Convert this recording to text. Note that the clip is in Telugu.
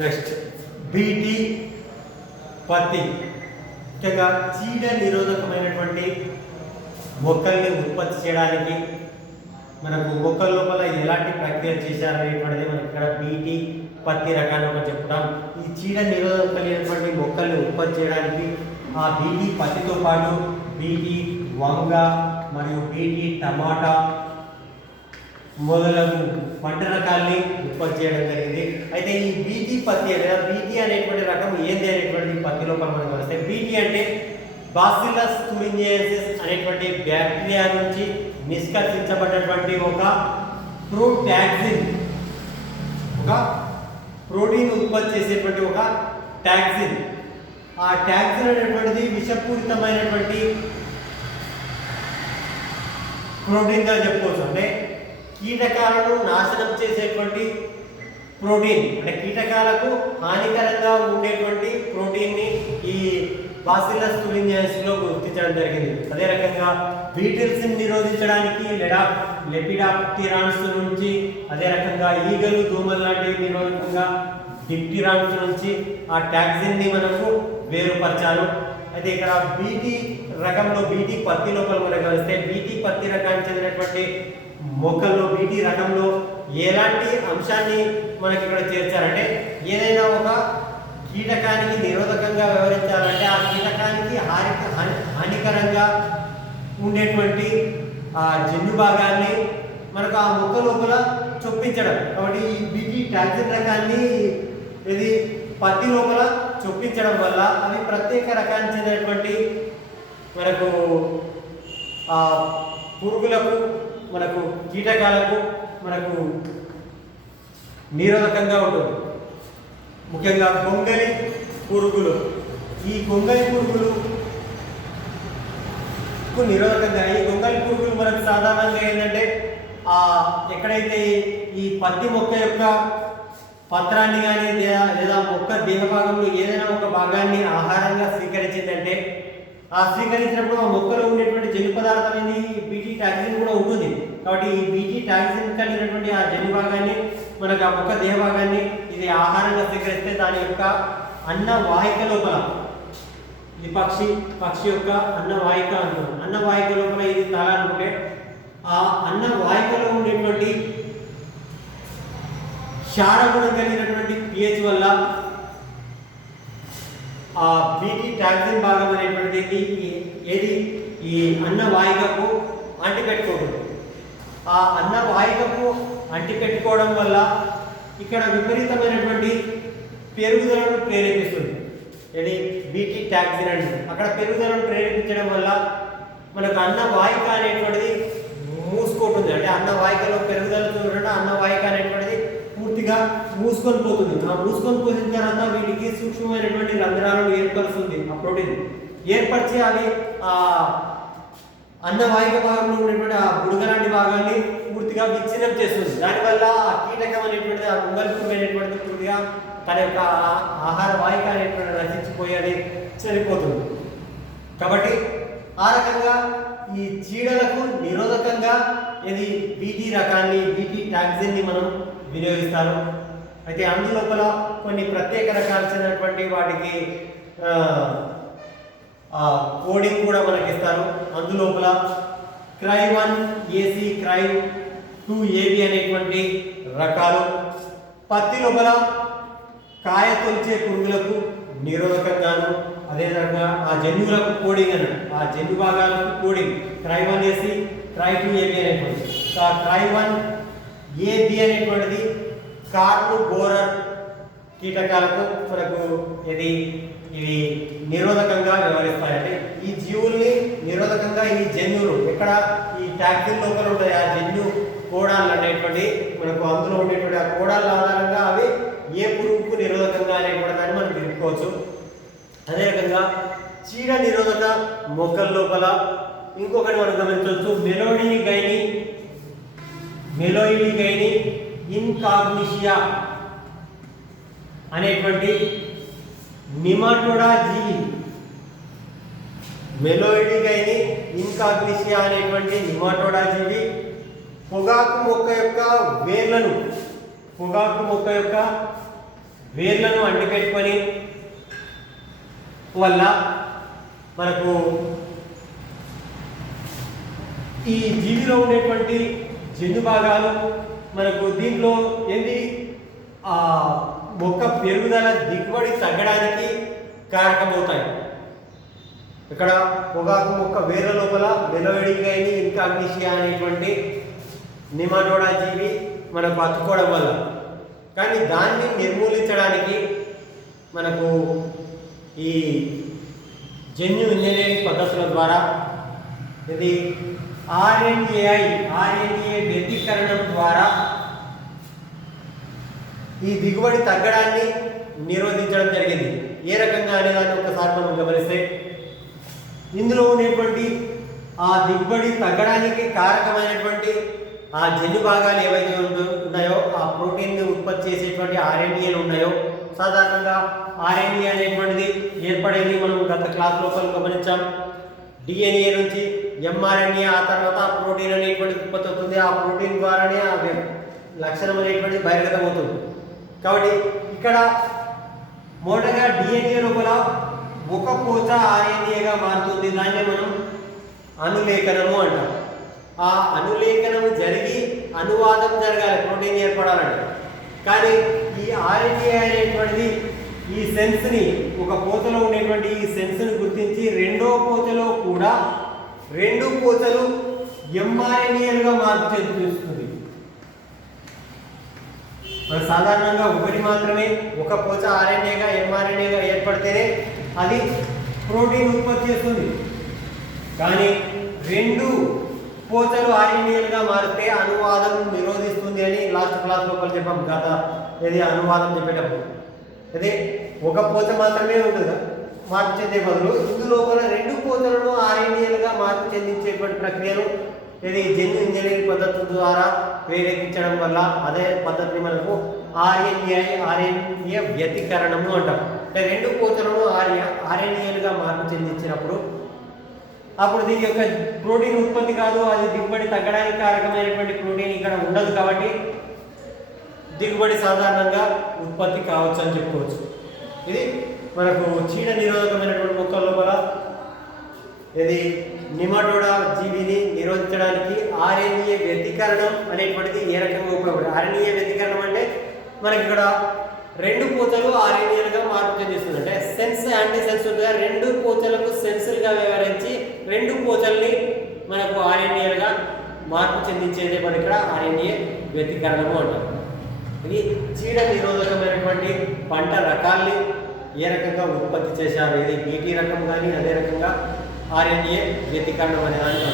నెక్స్ట్ బీటీ పత్తి, ముఖ్యంగా చీడ నిరోధకమైనటువంటి మొక్కల్ని ఉత్పత్తి చేయడానికి మనకు మొక్కల లోపల ఎలాంటి ప్రక్రియ చేశారనేటువంటిది మనకి ఇక్కడ బీటీ పత్తి రకాన్ని ఒకటి చెప్పుకుంటాం. ఈ చీడ నిరోధకం కలిగినటువంటి మొక్కల్ని ఉత్పత్తి చేయడానికి ఆ బీటీ పత్తితో పాటు బీటీ వంగ మరియు బీటీ టమాటా మొదలగు పంట రకాల్ని ఉత్పత్తి చేయడం జరిగింది. అయితే ఈ బీటీ పత్తి లేదా బీటీ అనేటువంటి రకం ఏంది అనేటువంటి పత్తి లోపల మనం వస్తే, బీటీ అంటే బాసిల్లస్ తురింజియెన్సిస్ అనేటువంటి బ్యాక్టీరియా నుంచి నిష్కర్షించబడినటువంటి ఒక ప్రోటాక్సిన్, ఒక ప్రోటీన్ ఉత్పత్తి చేసేటువంటి ఒక టాక్సిన్. ఆ టాక్సిన్ అనేటువంటిది విషపూరితమైనటువంటి ప్రోటీన్గా చెప్పుకోవచ్చు. అంటే కీటకాలను నాశనం చేసేటువంటి ప్రోటీన్, అంటే కీటకాలకు హానికరంగా ఉండేటువంటి ప్రోటీన్ని ఈ బాసిల్లస్ తురింజియెన్సిస్లో గుర్తించడం జరిగింది. అదే రకంగా బీటిల్స్ని నిరోధించడానికి లెపిడాప్టిరాన్స్ నుంచి, అదే రకంగా ఈగలు దోమలు లాంటివి నిరోధకంగా డిప్టిరాన్స్ నుంచి ఆ టాక్సిన్ని మనకు వేరుపరచారు. అయితే ఇక్కడ బీటీ రకంలో బీటీ పత్తి లోపల మనం గమనిస్తే, బీటీ పత్తి రకానికి చెందినటువంటి మొక్కల్లో బీటీ రకంలో ఎలాంటి అంశాన్ని మనకి ఇక్కడ చేర్చారంటే, ఏదైనా ఒక కీటకానికి నిరోధకంగా వ్యవహరించాలంటే ఆ కీటకానికి హానికరంగా ఉండేటువంటి ఆ జన్యు భాగాన్ని మనకు ఆ మొక్క లోపల చొప్పించడం. కాబట్టి ఈ బీటీ టాక్సిన్ రకాన్ని ఇది పత్తి లోపల చొప్పించడం వల్ల అవి ప్రత్యేక రకానికి చెందినటువంటి మనకు పురుగులకు, మనకు కీటకాలకు మనకు నిరోధకంగా ఉంటుంది. ముఖ్యంగా గొంగలి పురుగులు, ఈ గొంగలి పురుగులు నిరోధకంగా, ఈ గొంగలి పురుగులు మనకు సాధారణంగా ఏంటంటే ఎక్కడైతే ఈ పత్తి మొక్క యొక్క పత్రాన్ని కానీ లేదా మొక్క దేహ భాగంలో ఏదైనా ఒక భాగాన్ని ఆహారంగా స్వీకరించిందంటే, ఆ స్వీకరించినప్పుడు ఆ మొక్కలో ఉండేటువంటి జన్యు పదార్థం అనేది బీటీ టాక్సిన్ కూడా ఉంటుంది. కాబట్టి ఈ బీటీ టాక్సిన్ కలిగినటువంటి ఆ జన్యు భాగాన్ని మనకు ఆ మొక్క దేహ భాగాన్ని ఇది ఆహారంగా స్వీకరిస్తే దాని యొక్క అన్న వాహిక లోపల, ఇది పక్షి యొక్క అన్న వాహిక అంటున్నాం. అన్న వాహిక లోపల ఇది తాగాలనుకుంటే ఆ అన్న వాహికలో ఉండేటువంటి క్షారగుణం కలిగినటువంటి pH వల్ల ఆ బీటీ టాక్సిన్ భాగం అనేటువంటిది ఏది ఈ అన్న వాహికకు అంటిపెట్టుకుంటుంది. ఆ అన్న వాహికకు అంటిపెట్టుకోవడం వల్ల ఇక్కడ విపరీతమైనటువంటి పెరుగుదలను ప్రేరేపిస్తుంది. ఇది బీటీ టాక్సిన్ అంటే అక్కడ పెరుగుదలను ప్రేరేపించడం వల్ల మనకు అన్న వాహిక అనేటువంటిది మూసుకుంటుంది. అంటే అన్న వాహికలో పెరుగుదల చూడండి, అన్న వాహిక అనేటువంటిది పూర్తిగా మూసుకొని పోతుంది. ఆ మూసుకొని పోసిన తర్వాత వీటికి సూక్ష్మమైనటువంటి రంధ్రాలను ఏర్పరుస్తుంది. ఆ ప్రోటీన్ ఏర్పరిచి అవి ఆ అన్న వాహిక భాగంలో ఉన్నటువంటి ఆ బుడగ లాంటి భాగాన్ని పూర్తిగా విచ్ఛిన్నం చేస్తుంది. దానివల్ల ఆ కీటకం అనేటువంటిది, ఆ గొంగలి పురుగు అనేటువంటిది పూర్తిగా తన యొక్క ఆహార వాహిక అనేటువంటి నశించిపోయి అది చనిపోతుంది. కాబట్టి ఆ రకంగా ఈ చీడలకు నిరోధకంగా ఇది బీటీ రకాన్ని, బీటీ టాక్సిన్ని మనం వినియోగిస్తారు. అయితే అందులోపల కొన్ని ప్రత్యేక రకాలు చెందినటువంటి వాటికి కోడింగ్ కూడా మనకి ఇస్తారు. అందులోపల క్రై1 AC, క్రై2 AB అనేటువంటి రకాలు పత్తి లోపల కాయ తొలిచే పురుగులకు నిరోధకంగాను, అదేవిధంగా ఆ జన్యువులకు కోడింగ్ అని, ఆ జన్యు భాగాలకు కోడింగ్ క్రై1 AC, క్రై2 AB అనేటువంటి. క్రై1 AB అనేటువంటిది కార్ను బోరర్ కీటకాలకు మనకు ఇవి నిరోధకంగా వ్యవహరిస్తాయంటే ఈ జీవుల్ని నిరోధకంగా ఈ జన్యువులు ఎక్కడ ఈ టాక్సిన్ లోపల ఉంటాయి. ఆ జన్యు కోడాలు అనేటువంటి మనకు అందులో ఉండేటువంటి ఆ కోడాల ఆధారంగా అవి ఏ పురుగుకు నిరోధకంగా అనేటువంటి దాన్ని మనం తెలుసుకోవచ్చు. అదే రకంగా చీడ నిరోధక మొక్కల లోపల ఇంకొకటి మనం గమనించవచ్చు, మెలోయిడిగైని ఇన్కాగ్నిషియా అనేటువంటి నిమాటోడా జీవి. మెలోయిడిగైని ఇన్కాగ్నిషియా అనేటువంటి నిమాటోడా జీవి పొగాకు మొక్క యొక్క వేర్లను అంటిపెట్టుకొని వల్ల మనకు ఈ జీవిలో ఉండేటువంటి జన్యు భాగాలు మనకు దీంట్లో ఏంది మొక్క పెరుగుదల దిగుబడి తగ్గడానికి కారకమవుతాయి. ఇక్కడ పొగాకు మొక్క వేర్ల లోపల మెలోయిడిగైని ఇన్కాగ్నిషియా అనేటువంటి నిమాటోడా జీవి మనకు అతుక్కోవడం వల్ల, కానీ దాన్ని నిర్మూలించడానికి మనకు ఈ జన్యు ఇంజనీరింగ్ పద్ధతుల ద్వారా ఇది ఆర్ఎన్ఏ వ్యక్తీకరణం ద్వారా ఈ దిగుబడి తగ్గడాన్ని నిరోధించడం జరిగింది. ఏ రకంగా అనేదాన్ని ఒకసారి మనం గమనిస్తే, ఇందులో ఉండేటువంటి ఆ దిగుబడి తగ్గడానికి కారకమైనటువంటి ఆ జన్యు భాగాలు ఏవైతే ఉన్నాయో, ఆ ప్రోటీన్ని ఉత్పత్తి చేసేటువంటి ఆర్ఎన్ఏలు ఉన్నాయో, సాధారణంగా ఆర్ఎన్ఏ అనేటువంటిది ఏర్పడేది మనం గత క్లాస్ లోపల గమనించాం. డిఎన్ఏ నుంచి ఎంఆర్ఎన్ఏ, ఆ తర్వాత ప్రోటీన్ అనేటువంటిది ఉత్పత్తి అవుతుంది. ఆ ప్రోటీన్ ద్వారానే ఆ లక్షణం అనేటువంటిది బహిర్గతం అవుతుంది. కాబట్టి ఇక్కడ మొదటగా డిఎన్ఏ లోపల ఒక పోచ ఆర్ఎన్ఏగా మారుతుంది. దాన్ని మనం అనులేఖనము అంటాం. ఆ అనులేఖనము జరిగి అనువాదం జరగాలి ప్రోటీన్ ఏర్పడాలంటే. కానీ ఈ ఆర్ఎన్ఏ అనేటువంటిది ఈ సెన్స్ని, ఒక పోచలో ఉండేటువంటి ఈ సెన్స్ని గుర్తించి రెండో పోచలో కూడా రెండు పోచలు ఎంఆర్ఎన్ఏలుగా మార్పు చెందుతుంది. మన సాధారణంగా ఒకటి మాత్రమే, ఒక పోచ ఆర్ఎన్ఏగా ఎంఆర్ఎన్ఏగా ఏర్పడితేనే అది ప్రోటీన్ ఉత్పత్తి చేస్తుంది. కానీ రెండు పోచలు ఆర్ఎన్ఏలుగా మారితే అనువాదం నిరోధిస్తుంది అని లాస్ట్ క్లాస్ లోపల చెప్పాం కదా. ఇది అనువాదం చెప్పేటప్పుడు అదే ఒక పోచ మాత్రమే ఉంటుంది మార్పు చెందే బదులు ఇందులోపల రెండు పోచలను ఆర్ఎన్ఏలుగా మార్పు చెందించేటువంటి ప్రక్రియను ఇది జన్యు ఇంజనీరింగ్ పద్ధతుల ద్వారా ప్రేరేపించడం వల్ల అదే పద్ధతిని మనకు ఆర్ఎన్ఏ వ్యతికరణము అంటాం. అంటే రెండు పోచలను ఆర్ఎన్ఏలుగా మార్పు చెందించినప్పుడు అప్పుడు దీని యొక్క ప్రోటీన్ ఉత్పత్తి కాదు, అది దిగుబడి తగ్గడానికి కారకమైనటువంటి ప్రోటీన్ ఇక్కడ ఉండదు. కాబట్టి దిగుబడి సాధారణంగా ఉత్పత్తి కావచ్చు అని చెప్పుకోవచ్చు. ఇది మనకు చీడ నిరోధకమైనటువంటి మొక్కల లోపల ఇది నిమాటోడా జీవిని నిరోధించడానికి ఆర్ఎన్ఏ వ్యతికరణం అనేటువంటిది ఏ రకంగా ఉపయోగపడుతుంది. ఆర్ఎన్ఏ వ్యతికరణం అంటే మనకి ఇక్కడ రెండు పోచలు ఆర్ఎన్ఏలుగా మార్పు చెందిస్తుంది. అంటే సెన్స్ యాంటీ సెన్స్ ఉందిగా, రెండు పోచలకు సెన్సులుగా వ్యవహరించి రెండు పోచల్ని మనకు ఆర్ఎన్ఏలుగా మార్పు చెందించేదే మన ఇక్కడ ఆర్ఎన్ఏ వ్యతికరణము అంటారు. ఇది చీడ నిరోధకమైనటువంటి పంట రకాల్ని ఏ రకంగా ఉత్పత్తి చేశారు, ఇది బీటీ రకం కానీ అదే రకంగా ఆర్ఎన్ఏ వ్యతికరణం అనే దాన్ని